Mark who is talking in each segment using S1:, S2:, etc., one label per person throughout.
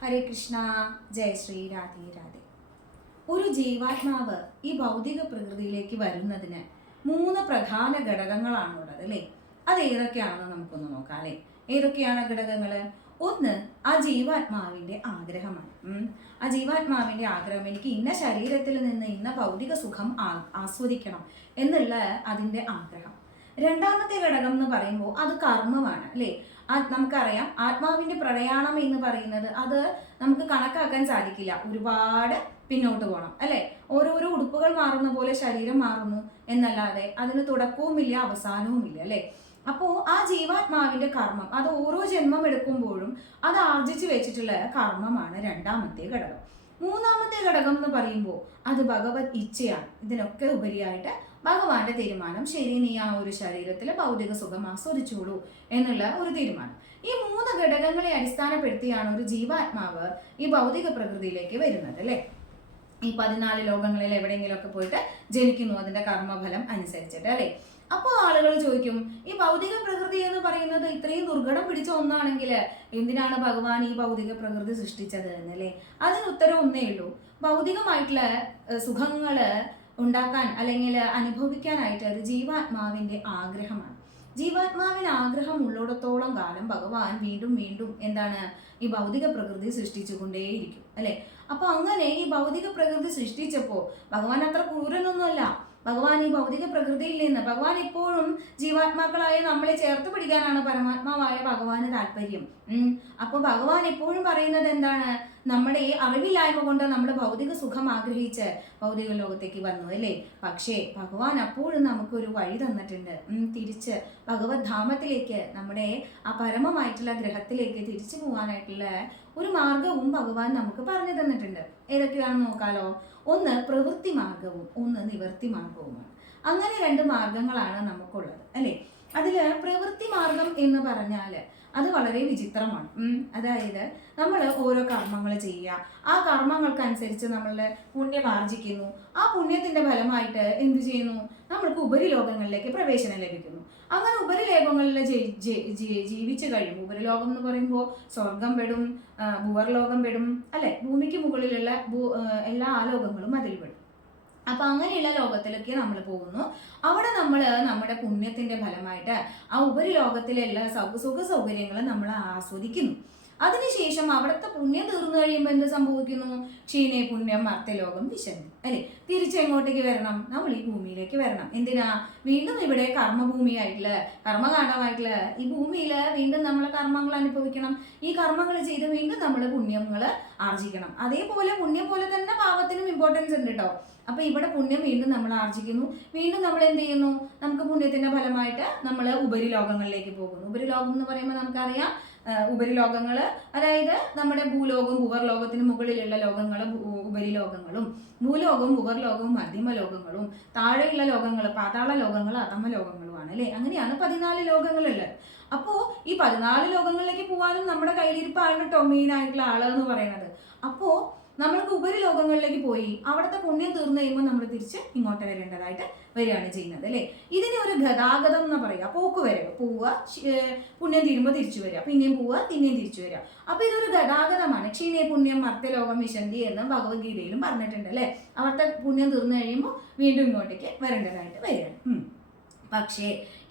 S1: ഹരേ കൃഷ്ണ ജയ ശ്രീ രാധേ രാധേ. ഒരു ജീവാത്മാവ് ഈ ഭൗതിക പ്രകൃതിയിലേക്ക് വരുന്നതിന് മൂന്ന് പ്രധാന ഘടകങ്ങളാണ് ഉള്ളത് അല്ലേ? അത് ഏതൊക്കെയാണെന്ന് നമുക്കൊന്ന് നോക്കാം അല്ലേ? ഏതൊക്കെയാണ് ഘടകങ്ങൾ ഒന്ന് ആ ജീവാത്മാവിന്റെ ആഗ്രഹമാണ്. ആ ജീവാത്മാവിന്റെ ആഗ്രഹം എനിക്ക് ഇന്ന ശരീരത്തിൽ നിന്ന് ഇന്ന ഭൗതിക സുഖം ആസ്വദിക്കണം എന്നുള്ള അതിന്റെ ആഗ്രഹം. രണ്ടാമത്തെ ഘടകം എന്ന് പറയുമ്പോൾ അത് കർമ്മമാണ് അല്ലേ? നമുക്കറിയാം. ആത്മാവിന്റെ പ്രളയാണം എന്ന് പറയുന്നത് അത് നമുക്ക് കണക്കാക്കാൻ സാധിക്കില്ല. ഒരുപാട് പിന്നോട്ട് പോകണം അല്ലെ? ഓരോരോ ഉടുപ്പുകൾ മാറുന്ന പോലെ ശരീരം മാറുന്നു എന്നല്ലാതെ അതിന് തുടക്കവുമില്ല അവസാനവുമില്ല അല്ലെ? അപ്പോൾ ആ ജീവാത്മാവിന്റെ കർമ്മം അത് ഓരോ ജന്മം എടുക്കുമ്പോഴും അത് ആർജിച്ചു വെച്ചിട്ടുള്ള കർമ്മമാണ് രണ്ടാമത്തെ ഘടകം. മൂന്നാമത്തെ ഘടകം എന്ന് പറയുമ്പോൾ അത് ഭഗവത് ഇച്ഛയാണ്. ഇതിനൊക്കെ ഉപരിയായിട്ട് ഭഗവാന്റെ തീരുമാനം ശരി നീ ആ ഒരു ശരീരത്തിൽ ഭൗതിക സുഖം ആസ്വദിച്ചോളൂ എന്നുള്ള ഒരു തീരുമാനം. ഈ മൂന്ന് ഘടകങ്ങളെ അടിസ്ഥാനപ്പെടുത്തിയാണ് ഒരു ജീവാത്മാവ് ഈ ഭൗതിക പ്രകൃതിയിലേക്ക് വരുന്നത് അല്ലേ? ഈ പതിനാല് ലോകങ്ങളിൽ എവിടെയെങ്കിലുമൊക്കെ പോയിട്ട് ജനിക്കുന്നു അതിന്റെ കർമ്മഫലം അനുസരിച്ചിട്ട് അല്ലേ? അപ്പോൾ ആളുകൾ ചോദിക്കും ഈ ഭൗതിക പ്രകൃതി എന്ന് പറയുന്നത് ഇത്രയും ദുർഘടം പിടിച്ച ഒന്നാണെങ്കിൽ എന്തിനാണ് ഭഗവാൻ ഈ ഭൗതിക പ്രകൃതി സൃഷ്ടിച്ചത്? എന്നല്ലേ? അതിന് ഉത്തരം ഒന്നേ ഉള്ളൂ. ഭൗതികമായിട്ടുള്ള സുഖങ്ങൾ ഉണ്ടാക്കാൻ അല്ലെങ്കിൽ അനുഭവിക്കാനായിട്ട് അത് ജീവാത്മാവിന്റെ ആഗ്രഹമാണ്. ജീവാത്മാവിന് ആഗ്രഹം ഉള്ളിടത്തോളം കാലം ഭഗവാൻ വീണ്ടും വീണ്ടും എന്താണ് ഈ ഭൗതിക പ്രകൃതി സൃഷ്ടിച്ചുകൊണ്ടേയിരിക്കും അല്ലെ? അപ്പൊ അങ്ങനെ ഈ ഭൗതിക പ്രകൃതി സൃഷ്ടിച്ചപ്പോൾ ഭഗവാൻ അത്ര ക്രൂരനൊന്നുമല്ല. ഭഗവാൻ ഈ ഭൗതിക പ്രകൃതിയിൽ നിന്ന് ഭഗവാൻ ഇപ്പോഴും ജീവാത്മാക്കളായ നമ്മളെ ചേർത്ത് പിടിക്കാനാണ് പരമാത്മാവായ ഭഗവാന് താല്പര്യം. അപ്പോൾ അപ്പൊ ഭഗവാൻ എപ്പോഴും പറയുന്നത് എന്താണ്? നമ്മുടെ ഈ അറിവില്ലായ്മ കൊണ്ട് നമ്മൾ ഭൗതിക സുഖം ആഗ്രഹിച്ച് ഭൗതിക ലോകത്തേക്ക് വന്നു അല്ലേ? പക്ഷേ ഭഗവാൻ അപ്പോഴും നമുക്കൊരു വഴി തന്നിട്ടുണ്ട്. തിരിച്ച് ഭഗവത് ധാമത്തിലേക്ക് നമ്മുടെ ആ പരമമായിട്ടുള്ള ഗ്രഹത്തിലേക്ക് തിരിച്ചു പോകാനായിട്ടുള്ള ഒരു മാർഗവും ഭഗവാൻ നമുക്ക് പറഞ്ഞു തന്നിട്ടുണ്ട്. ഏതൊക്കെയാണെന്ന് നോക്കാലോ? ഒന്ന് പ്രവൃത്തി മാർഗവും ഒന്ന് നിവർത്തി മാർഗവുമാണ് അങ്ങനെ രണ്ട് മാർഗങ്ങളാണ് നമുക്കുള്ളത് അല്ലേ? അതിൽ പ്രവൃത്തി മാർഗം എന്ന് പറഞ്ഞാൽ അത് വളരെ വിചിത്രമാണ്. അതായത് നമ്മൾ ഓരോ കർമ്മങ്ങൾ ചെയ്യുക. ആ കർമ്മങ്ങൾക്കനുസരിച്ച് നമ്മളുടെ പുണ്യം ആർജിക്കുന്നു. ആ പുണ്യത്തിന്റെ ഫലമായിട്ട് എന്ത് ചെയ്യുന്നു? നമ്മൾക്ക് ഉപരിലോകങ്ങളിലേക്ക് പ്രവേശനം ലഭിക്കുന്നു. അങ്ങനെ ഉപരിലോകങ്ങളിൽ ജീവിച്ചു കഴിയും ഉപരിലോകം എന്ന് പറയുമ്പോൾ സ്വർഗം പെടും ഭൂവർലോകം പെടും അല്ലെ? ഭൂമിക്ക് മുകളിലുള്ള എല്ലാ ആലോകങ്ങളും അതിൽ പെടും. അപ്പൊ അങ്ങനെയുള്ള ലോകത്തിലേക്ക് നമ്മൾ പോകുന്നു. അവിടെ നമ്മൾ നമ്മുടെ പുണ്യത്തിന്റെ ഫലമായിട്ട് ആ ഉപരിലോകത്തിലെ എല്ലാ സുഖ സൗകര്യങ്ങളും നമ്മൾ ആസ്വദിക്കുന്നു. അതിനുശേഷം അവിടുത്തെ പുണ്യം തീർന്നു കഴിയുമ്പോൾ എന്ത് സംഭവിക്കുന്നു? ക്ഷീണേ പുണ്യം മർത്തലോകം വിശന്നു. അല്ലെ? തിരിച്ചെങ്ങോട്ടേക്ക് വരണം? നമ്മൾ ഈ ഭൂമിയിലേക്ക് വരണം. എന്തിനാ? വീണ്ടും ഇവിടെ കർമ്മഭൂമിയായിട്ടുള്ള കർമ്മകാണ്ഡമായിട്ടുള്ള ഈ ഭൂമിയിൽ വീണ്ടും നമ്മൾ കർമ്മങ്ങൾ അനുഭവിക്കണം. ഈ കർമ്മങ്ങൾ ചെയ്ത് വീണ്ടും നമ്മൾ പുണ്യങ്ങൾ ആർജിക്കണം. അതേപോലെ പുണ്യം പോലെ തന്നെ പാപത്തിനും ഇമ്പോർട്ടൻസ് ഉണ്ട് കേട്ടോ അപ്പൊ ഇവിടെ പുണ്യം വീണ്ടും നമ്മൾ ആർജിക്കുന്നു. വീണ്ടും നമ്മൾ എന്ത് ചെയ്യുന്നു? നമുക്ക് പുണ്യത്തിന്റെ ഫലമായിട്ട് നമ്മൾ ഉപരിലോകങ്ങളിലേക്ക് പോകുന്നു. ഉപരിലോകം എന്ന് പറയുമ്പോൾ നമുക്കറിയാം ഉപരിലോകങ്ങൾ അതായത് നമ്മുടെ ഭൂലോകവും ഭൂവർലോകത്തിന് മുകളിലുള്ള ലോകങ്ങൾ ഉപരിലോകങ്ങളും ഭൂലോകവും ഭൂവർലോകവും മധ്യമ ലോകങ്ങളും താഴെയുള്ള ലോകങ്ങൾ പാതാള ലോകങ്ങൾ അധമ ലോകങ്ങളുമാണ് അല്ലേ? അങ്ങനെയാണ് പതിനാല് ലോകങ്ങളുള്ളത്. അപ്പോൾ ഈ പതിനാല് ലോകങ്ങളിലേക്ക് പോകാനും നമ്മുടെ കയ്യിലിരിപ്പാണ് ടൊമീനായിട്ടുള്ള മെയിൻ ആയിട്ടുള്ള ആൾ എന്ന് പറയുന്നത്. ഉപരിലോകങ്ങളിലേക്ക് പോയി അവിടുത്തെ പുണ്യം തീർന്നു കഴിയുമ്പോൾ നമ്മൾ തിരിച്ച് ഇങ്ങോട്ട് വരേണ്ടതായിട്ട് വരികയാണ് ചെയ്യുന്നത് അല്ലേ? ഇതിനെ ഒരു ഗതാഗതം എന്ന് പറയുക പോക്ക് വരിക പോവുക പുണ്യം തീരുമ്പോൾ തിരിച്ചു വരിക. പിന്നെയും പോവുക പിന്നെയും തിരിച്ചു വരിക. അപ്പൊ ഇതൊരു ഗതാഗതമാണ്. ക്ഷീണേ പുണ്യം മർത്യലോകം വിശന്തി എന്ന് ഭഗവത്ഗീതയിലും പറഞ്ഞിട്ടുണ്ട് അല്ലേ? അവിടുത്തെ പുണ്യം തീർന്നു കഴിയുമ്പോൾ വീണ്ടും ഇങ്ങോട്ടേക്ക് വരേണ്ടതായിട്ട് വരികയാണ്. പക്ഷേ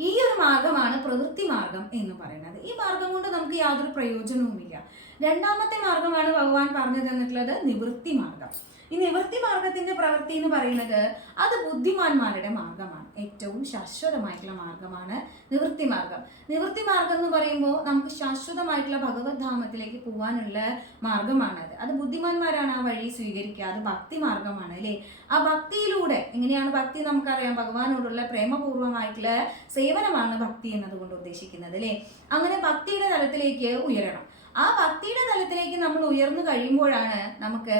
S1: ഈ ഒരു മാർഗമാണ് പ്രവൃത്തി മാർഗം എന്ന് പറയുന്നത്. ഈ മാർഗം കൊണ്ട് നമുക്ക് യാതൊരു പ്രയോജനവുമില്ല. രണ്ടാമത്തെ മാർഗമാണ് ഭഗവാൻ പറഞ്ഞു തന്നിട്ടുള്ളത് നിവൃത്തി മാർഗം. ഈ നിവൃത്തി മാർഗത്തിന്റെ പ്രവൃത്തി എന്ന് പറയുന്നത് അത് ബുദ്ധിമാന്മാരുടെ മാർഗമാണ്. ഏറ്റവും ശാശ്വതമായിട്ടുള്ള മാർഗമാണ് നിവൃത്തി മാർഗം. നിവൃത്തി മാർഗം എന്ന് പറയുമ്പോൾ നമുക്ക് ശാശ്വതമായിട്ടുള്ള ഭഗവത് ധാമത്തിലേക്ക് പോകാനുള്ള മാർഗമാണത് അത് ബുദ്ധിമാന്മാരാണ് ആ വഴി സ്വീകരിക്കുക. അത് ഭക്തി മാർഗമാണ് അല്ലേ? ആ ഭക്തിയിലൂടെ എങ്ങനെയാണ് ഭക്തി നമുക്കറിയാം? ഭഗവാനോടുള്ള പ്രേമപൂർവമായിട്ടുള്ള സേവനമാണ് ഭക്തി എന്നതുകൊണ്ട് ഉദ്ദേശിക്കുന്നത് അല്ലേ? അങ്ങനെ ഭക്തിയുടെ തലത്തിലേക്ക് ഉയരണം. ആ ഭക്തിയുടെ തലത്തിലേക്ക് നമ്മൾ ഉയർന്നു കഴിയുമ്പോഴാണ് നമുക്ക്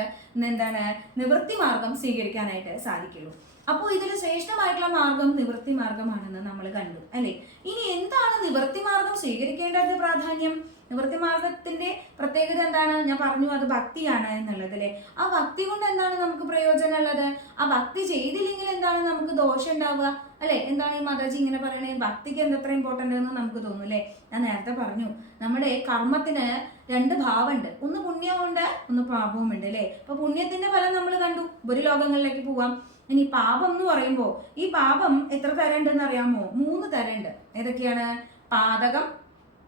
S1: എന്താണ് നിവൃത്തി മാർഗം സ്വീകരിക്കാനായിട്ട് സാധിക്കുള്ളൂ. അപ്പോൾ ഇതിൽ ശ്രേഷ്ഠമായിട്ടുള്ള മാർഗം നിവൃത്തി മാർഗമാണെന്ന് നമ്മൾ കണ്ടു അല്ലെ? ഇനി എന്താണ് നിവൃത്തി മാർഗം സ്വീകരിക്കേണ്ടത് പ്രാധാന്യം? നിവൃത്തി മാർഗത്തിന്റെ പ്രത്യേകത എന്താണ്? ഞാൻ പറഞ്ഞു അത് ഭക്തിയാണ് എന്നുള്ളത് അല്ലെ? ആ ഭക്തി കൊണ്ട് എന്താണ് നമുക്ക് പ്രയോജനം ഉള്ളത്? ആ ഭക്തി ചെയ്തില്ലെങ്കിൽ എന്താണ് നമുക്ക് ദോഷം ഉണ്ടാവുക? അല്ലെ? എന്താണ് ഈ മാതാജി ഇങ്ങനെ പറയണേ? ഭക്തിക്ക് എന്തത്ര ഇമ്പോർട്ടന്റ് എന്ന് നമുക്ക് തോന്നും അല്ലെ? ഞാൻ നേരത്തെ പറഞ്ഞു നമ്മുടെ കർമ്മത്തിന് രണ്ട് ഭാവമുണ്ട്. ഒന്ന് പുണ്യമുണ്ട് ഒന്ന് പാപവും ഉണ്ട് അല്ലേ? അപ്പൊ പുണ്യത്തിന്റെ ഫലം നമ്മൾ കണ്ടു. ഒരു ലോകങ്ങളിലേക്ക് പോവാം. ഇനി പാപം എന്ന് പറയുമ്പോൾ ഈ പാപം എത്ര തരം ഉണ്ടെന്ന് അറിയാമോ? മൂന്ന് തരണ്ട് ഏതൊക്കെയാണ്? പാതകം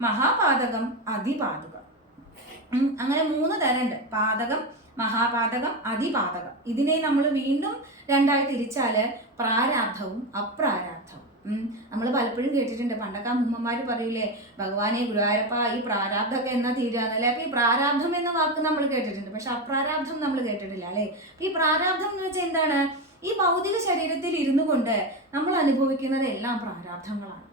S1: മഹാപാതകം അതിപാതകം. അങ്ങനെ മൂന്ന് തരണ്ട് പാതകം മഹാപാതകം അതിപാതകം. ഇതിനെ നമ്മൾ വീണ്ടും രണ്ടായി തിരിച്ചാൽ പ്രാരാബ്ധവും അപ്രാരാബ്ധവും നമ്മൾ പലപ്പോഴും കേട്ടിട്ടുണ്ട്. പണ്ടൊക്കെ അമ്മമാർ പറയില്ലേ ഭഗവാനെ ഗുരുവായൂരപ്പ ഈ പ്രാരാബ്ധമൊക്കെ എന്നാ തീരുവാന്നല്ലേ അപ്പൊ ഈ പ്രാരാബ്ധം എന്ന വാക്ക് നമ്മൾ കേട്ടിട്ടുണ്ട്. പക്ഷെ അപ്രാരാബ്ധം നമ്മൾ കേട്ടിട്ടില്ല അല്ലേ? ഈ പ്രാരാബ്ധം എന്ന് വെച്ചാൽ എന്താണ്? ഈ ഭൗതിക ശരീരത്തിൽ ഇരുന്നു കൊണ്ട് നമ്മൾ അനുഭവിക്കുന്നത് എല്ലാം പ്രാരാബ്ധങ്ങളാണ്.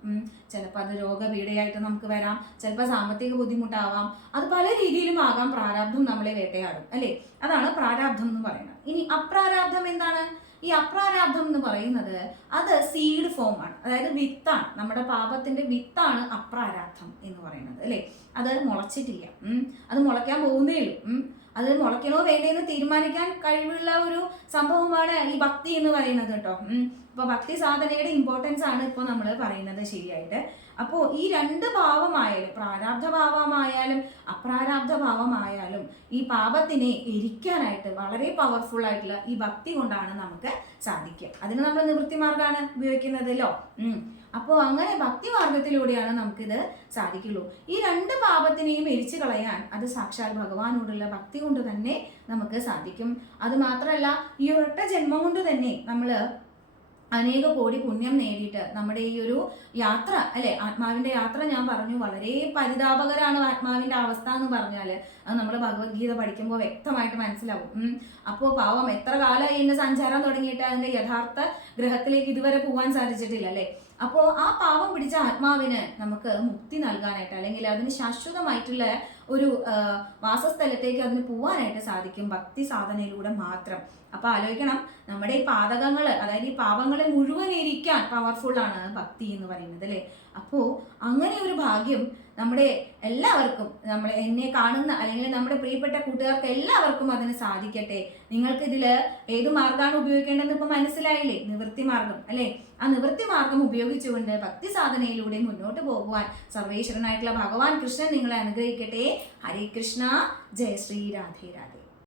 S1: ചിലപ്പോൾ അത് രോഗപീഠയായിട്ട് നമുക്ക് വരാം. ചിലപ്പോൾ സാമ്പത്തിക ബുദ്ധിമുട്ടാവാം. അത് പല രീതിയിലും ആകാം. പ്രാരാബ്ധം നമ്മളെ വേട്ടയാടും അല്ലേ? അതാണ് പ്രാരാബ്ധം എന്ന് പറയുന്നത്. ഇനി അപ്രാരാബ്ധം എന്താണ്? ഈ അപ്രാരാബ്ധം എന്ന് പറയുന്നത് അത് സീഡ് ഫോം ആണ്. അതായത് വിത്താണ്. നമ്മുടെ പാപത്തിന്റെ വിത്താണ് അപ്രാരാബ്ധം എന്ന് പറയുന്നത് അല്ലേ? അത് മുളച്ചിട്ടില്ല. അത് മുളയ്ക്കാൻ പോകുന്നേ ഉള്ളൂ. അത് മുളയ്ക്കണോ വേണ്ടേന്ന് തീരുമാനിക്കാൻ കഴിവുള്ള ഒരു സംഭവമാണ് ഈ ഭക്തി എന്ന് പറയുന്നത് കേട്ടോ. ഉം. അപ്പൊ ഭക്തി സാധനയുടെ ഇമ്പോർട്ടൻസ് ആണ് ഇപ്പോൾ നമ്മൾ പറയുന്നത് ശരിയായിട്ട് അപ്പോൾ ഈ രണ്ട് ഭാവമായാലും പ്രാരാബ്ധ ഭാവമായാലും അപ്രാരാബ്ധ ഭാവമായാലും ഈ പാപത്തിനെ എരിക്കാനായിട്ട് വളരെ പവർഫുൾ ആയിട്ടുള്ള ഈ ഭക്തി കൊണ്ടാണ് നമുക്ക് സാധിക്കുക അതിന് നമ്മൾ നിവൃത്തി മാർഗമാണ് ഉപയോഗിക്കുന്നതല്ലോ. അപ്പോൾ അങ്ങനെ ഭക്തി മാർഗത്തിലൂടെയാണ് നമുക്കിത് സാധിക്കുള്ളൂ ഈ രണ്ട് പാപത്തിനെയും എരിച്ചു കളയാൻ അത് സാക്ഷാൽ ഭഗവാനോടുള്ള ഭക്തി കൊണ്ട് തന്നെ നമുക്ക് സാധിക്കും അത് മാത്രമല്ല ഈ ഒരൊറ്റ ജന്മം കൊണ്ട് തന്നെ നമ്മൾ അനേക കോടി പുണ്യം നേടിയിട്ട് നമ്മുടെ ഈ ഒരു യാത്ര അല്ലെ? ആത്മാവിന്റെ യാത്ര ഞാൻ പറഞ്ഞു. വളരെ പരിതാപകരാണ് ആത്മാവിന്റെ അവസ്ഥ എന്ന് പറഞ്ഞാൽ അത് നമ്മൾ ഭഗവത്ഗീത പഠിക്കുമ്പോൾ വ്യക്തമായിട്ട് മനസ്സിലാവും. അപ്പോൾ പാവം എത്ര കാലമായി എന്നെ സഞ്ചാരം തുടങ്ങിയിട്ട് അതിന്റെ യഥാർത്ഥ ഗ്രഹത്തിലേക്ക് ഇതുവരെ പോകാൻ സാധിച്ചിട്ടില്ല അല്ലെ? അപ്പോൾ ആ പാവം പിടിച്ച ആത്മാവിന് നമുക്ക് മുക്തി നൽകാനായിട്ട് അല്ലെങ്കിൽ അതിന് ശാശ്വതമായിട്ടുള്ള ഒരു വാസസ്ഥലത്തേക്ക് അതിന് പോവാനായിട്ട് സാധിക്കും. ഭക്തി സാധനയിലൂടെ മാത്രം. അപ്പൊ ആലോചിക്കണം നമ്മുടെ ഈ പാതകങ്ങൾ അതായത് ഈ പാവങ്ങളെ മുഴുവൻ ഇരിക്കാൻ പവർഫുൾ ആണ് ഭക്തി എന്ന് പറയുന്നത് അല്ലേ? അപ്പോൾ അങ്ങനെ ഒരു ഭാഗ്യം നമ്മുടെ എല്ലാവർക്കും നമ്മൾ എന്നെ കാണുന്ന അല്ലെങ്കിൽ നമ്മുടെ പ്രിയപ്പെട്ട കൂട്ടുകാർക്ക് എല്ലാവർക്കും അതിന് സാധിക്കട്ടെ. നിങ്ങൾക്ക് ഇതിൽ ഏത് മാർഗമാണ് ഉപയോഗിക്കേണ്ടതെന്ന് ഇപ്പൊ മനസ്സിലായില്ലേ? നിവൃത്തി മാർഗം അല്ലേ? ആ നിവൃത്തി മാർഗം ഉപയോഗിച്ചുകൊണ്ട് ഭക്തി സാധനയിലൂടെ മുന്നോട്ട് പോകുവാൻ സർവേശ്വരനായിട്ടുള്ള ഭഗവാൻ കൃഷ്ണൻ നിങ്ങളെ അനുഗ്രഹിക്കട്ടെ. ഹരേ കൃഷ്ണ ജയ ശ്രീ രാധേ രാധേ